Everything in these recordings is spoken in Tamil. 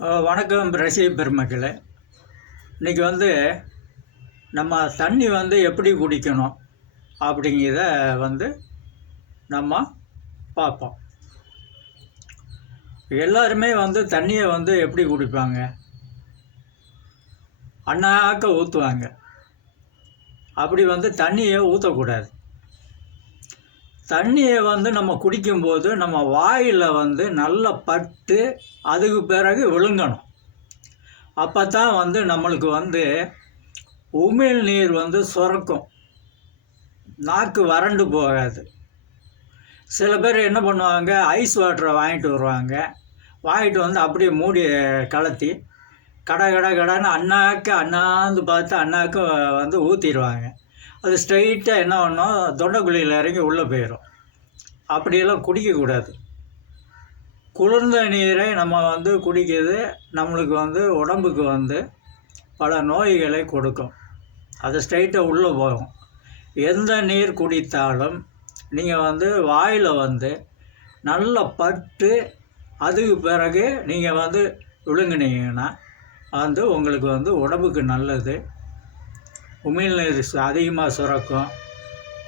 வணக்கம் ரசிக பெருமக்களே. இன்றைக்கி நம்ம தண்ணி எப்படி குடிக்கணும் அப்படிங்கிறத நம்ம பார்ப்போம். எல்லாருமே தண்ணியை எப்படி குடிப்பாங்க? அண்ணாக்க ஊற்றுவாங்க. அப்படி தண்ணியை ஊற்றக்கூடாது. தண்ணியை நம்ம குடிக்கும்போது நம்ம வாயில் நல்லா பட்டு அதுக்கு பிறகு விழுங்கணும். அப்போ தான் நம்மளுக்கு உமிழ் நீர் சுரக்கும், நாக்கு வறண்டு போகாது. சில பேர் என்ன பண்ணுவாங்க, ஐஸ் வாட்டரை வாங்கிட்டு வருவாங்க. வாங்கிட்டு அப்படியே மூடி கலத்தி கடன்னு அண்ணாந்து பார்த்து அண்ணாக்கு ஊற்றிடுவாங்க. அது ஸ்ட்ரைட்டாக என்ன பண்ணோம், தொண்டைக்குழியில் இறங்கி உள்ளே போயிடும். அப்படியெல்லாம் குடிக்கக்கூடாது. குளிர்ந்த நீரை நம்ம குடிக்கிறது நம்மளுக்கு உடம்புக்கு பல நோய்களை கொடுக்கும். அது ஸ்ட்ரைட்டாக உள்ளே போகும். எந்த நீர் குடித்தாலும் நீங்கள் வாயில் நல்லா பட்டு அதுக்கு பிறகு நீங்கள் விழுங்குனீங்கன்னா உங்களுக்கு உடம்புக்கு நல்லது. உமிழ்நீர் அதிகமாக சுரக்கும்.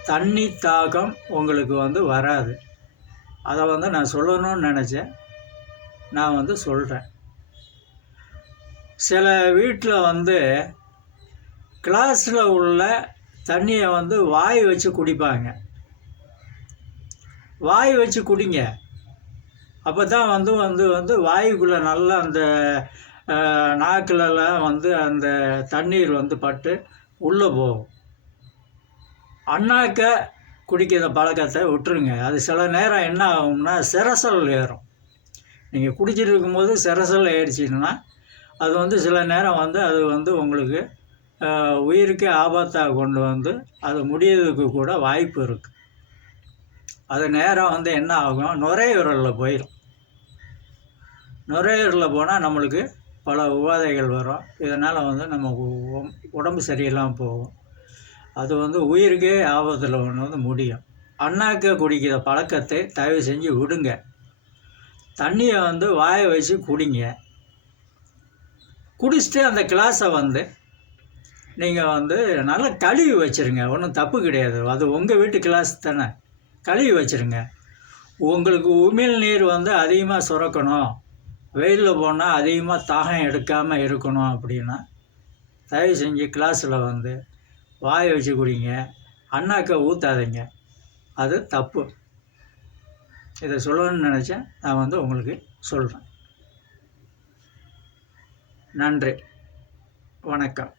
தண்ணி தாகம் உங்களுக்கு வராது. அதை நான் சொல்லணும்னு நினச்சேன். நான் சொல்கிறேன். சில வீட்டில் கிளாஸில் உள்ள தண்ணியை வாய் வச்சு குடிப்பாங்க. வாய் வச்சு குடிங்க. அப்போ தான் வாயுக்குள்ளே நல்லா அந்த நாக்கிலலாம் அந்த தண்ணீர் பட்டு உள்ளே போகும். அண்ணாக்க குடிக்கிற பழக்கத்தை விட்டுருங்க. அது சில நேரம் என்ன ஆகும்னா சிரசல் ஏறும். நீங்கள் குடிச்சிட்டு இருக்கும்போது சிரசல் ஏறிச்சின்னா அது சில நேரம் அது உங்களுக்கு உயிருக்கே ஆபத்தாக கொண்டு அது முடியறதுக்கு கூட வாய்ப்பு இருக்குது. அது நேரம் என்ன ஆகும், நுரையீரலில் போயிடும். நுரையீரலில் போனால் நம்மளுக்கு பல உபாதைகள் வரும். இதனால் நம்ம உடம்பு சரியில்லாமல் போகும். அது உயிருக்கே ஆபத்தில் ஒன்று முடியும். அண்ணாக்க குடிக்கிற பழக்கத்தை தயவு செஞ்சு விடுங்க. தண்ணியை வாயை வச்சு குடிங்க. குடிச்சிட்டு அந்த கிளாஸை நீங்கள் நல்லா கழுவி வச்சுருங்க. ஒன்றும் தப்பு கிடையாது. அது உங்கள் வீட்டு கிளாஸ் தானே, கழுவி வச்சுருங்க. உங்களுக்கு உமிழ் நீர் அதிகமாக சுரக்கணும், வெயிலில் போனால் அதிகமாக தாகம் எடுக்காமல் இருக்கணும் அப்படின்னா தயவு செஞ்சு கிளாஸில் வாயை வச்சு குடிங்க. அண்ணாக்க ஊற்றாதீங்க. அது தப்பு. இதை சொல்லணும்னு நினச்சேன். நான் உங்களுக்கு சொல்கிறேன். நன்றி, வணக்கம்.